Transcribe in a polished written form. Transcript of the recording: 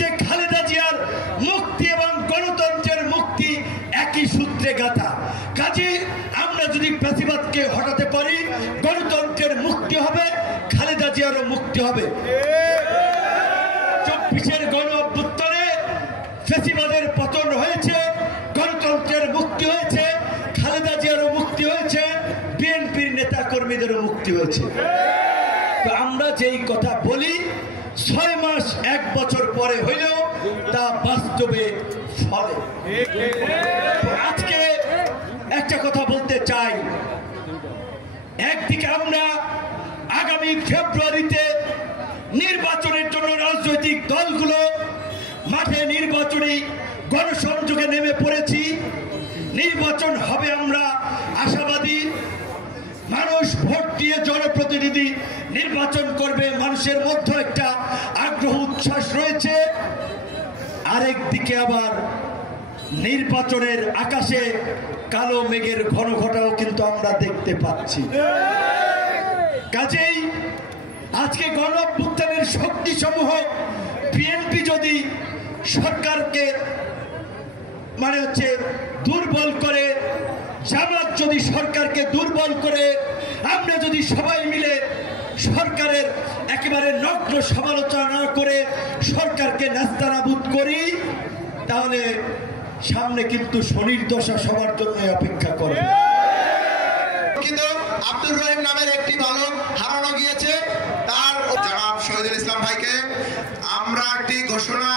যে খালেদা জিয়ার মুক্তি এবং গণতন্ত্রের মুক্তি একই সূত্রে গাঁথা। কাজে আমরা যদি ফ্যাসিবাদকে হটাতে পারি, গণতন্ত্রের মুক্তি হবে, খালেদা জিয়ারও মুক্তি হবে। 24-এর গণ অভ্যুত্থানে ফ্যাসিবাদের পতন হয়েছে, গণতন্ত্রের মুক্তি হয়েছে, খালেদা জিয়ারও মুক্তি হয়েছে, বিএনপির নেতা কর্মীদেরও মুক্তি হয়েছে। তো আমরা যেই কথা বলি 6 মাস 1 বছর পরে হইলেও তা বাস্তবে ফলে। আজকে একটা কথা বলতে চাই, একদিকে আমরা আগামী ফেব্রুয়ারিতে নির্বাচনের জন্য রাজনৈতিক দলগুলো মাঠে নির্বাচনী গণসংযোগে নেমে পড়েছি। নির্বাচন হবে আমরা আশাবাদী, মানুষ ভোট দিয়ে জনপ্রতিনিধি নির্বাচন করবে, মানুষের মধ্যে একটা আগ্রহ উচ্ছ্বাস রয়েছে। আরেক দিকে আবার নির্বাচনের আকাশে কালো মেঘের ঘন ঘটাও কিন্তু আমরা দেখতে পাচ্ছি। কাজেই আজকে গণ অভ্যুত্থানের শক্তি সমূহ বিএনপি যদি সরকারকে দুর্বল করে, জামাত যদি সরকারকে দুর্বল করে, আমরা যদি সবাই মিলে সরকারের একেবারে নগ্ন সমালোচনা না করে সরকারকে নাস্তানাবুদ করি, তাহলে সামনে কিন্তু শনির দশা সবার জন্য অপেক্ষা করে। কিন্তু আব্দুর রহিম নামের একটি বালক হারানো গিয়েছে। তার জনাব শহীদুল ইসলাম ভাইকে আমরা একটি ঘোষণা